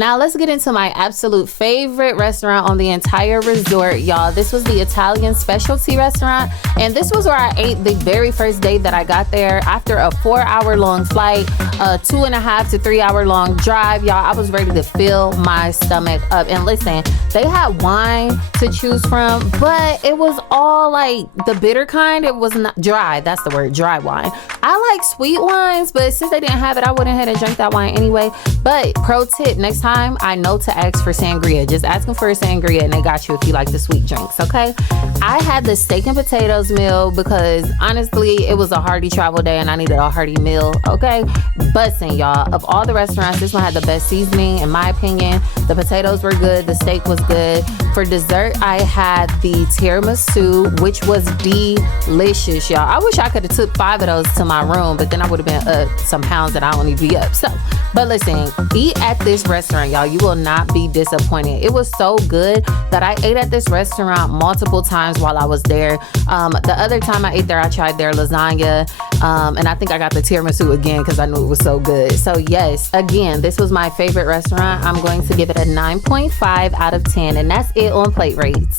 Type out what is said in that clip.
Now let's get into my absolute favorite restaurant on the entire resort, y'all. This was the Italian specialty restaurant, and this was where I ate the very first day that I got there after a 4-hour-long flight, a 2.5 to 3 hour long drive, y'all. I was ready to fill my stomach up. And listen, they had wine to choose from, but it was all like the bitter kind. It was not dry. That's the word, dry wine. I like sweet wines, but since they didn't have it, I went ahead and drank that wine anyway. But pro tip, next time I know to ask for sangria. Just ask them for a sangria and they got you if you like the sweet drinks, okay? I had the steak and potatoes meal because honestly, it was a hearty travel day and I needed a hearty meal, okay? Bussin', y'all. Of all the restaurants, this one had the best seasoning in my opinion. The potatoes were good, the steak was good. For dessert, I had the tiramisu, which was delicious, y'all. I wish I could have took 5 of those to my room, but then I would have been up some pounds that I don't need to be up. So, but listen, eat at this restaurant, y'all. You will not be disappointed. It was so good that I ate at this restaurant multiple times while I was there. The other time I ate there, I tried their lasagna, and I think I got the tiramisu again because I knew it was so good. So yes, again, this was my favorite restaurant. I'm going to give it a 9.5 out of 10, and that's it on plate rates.